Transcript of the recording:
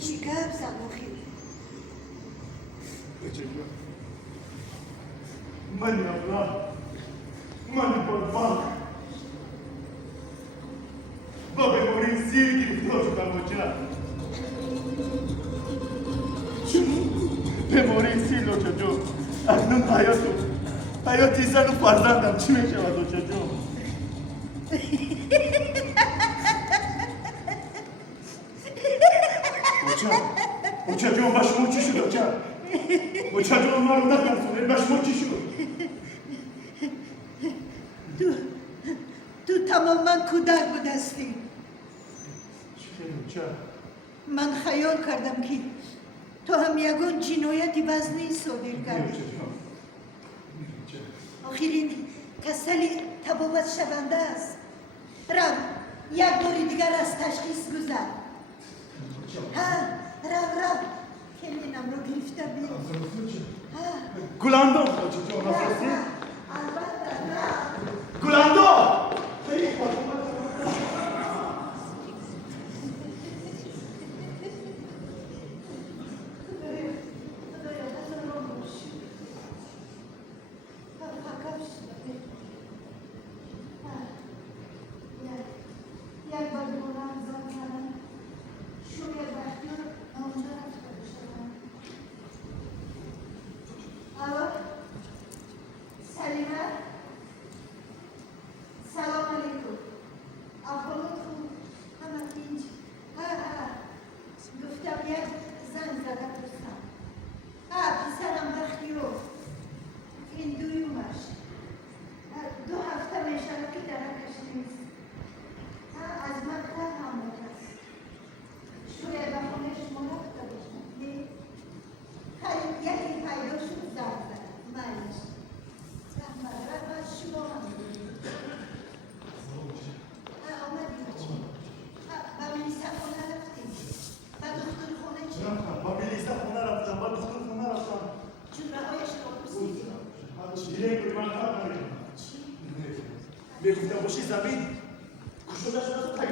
چی گپ زد من يا الله من بالباق بابا مورين سيدي فلوس كاموجا شنو؟ بمورين سيلو چجو اکنون حیاتی زن و فرزندم چی میشود و چجو؟ اوچا جون باشمو چی شد اوچا؟ اوچا جون ما رو نکنسونه باشمو چی شد؟ تو تماما کودک بودستی اوچا من خیال کردم که تو هم یگون جنایتی وزنی صادر کردی آخرین کسلی تبابت شونده است رو یک باری دیگر از تشخیص گذر رو کلینم رو گرفته بید گلاندو گلاندو میگفتم باشی زمین کشتش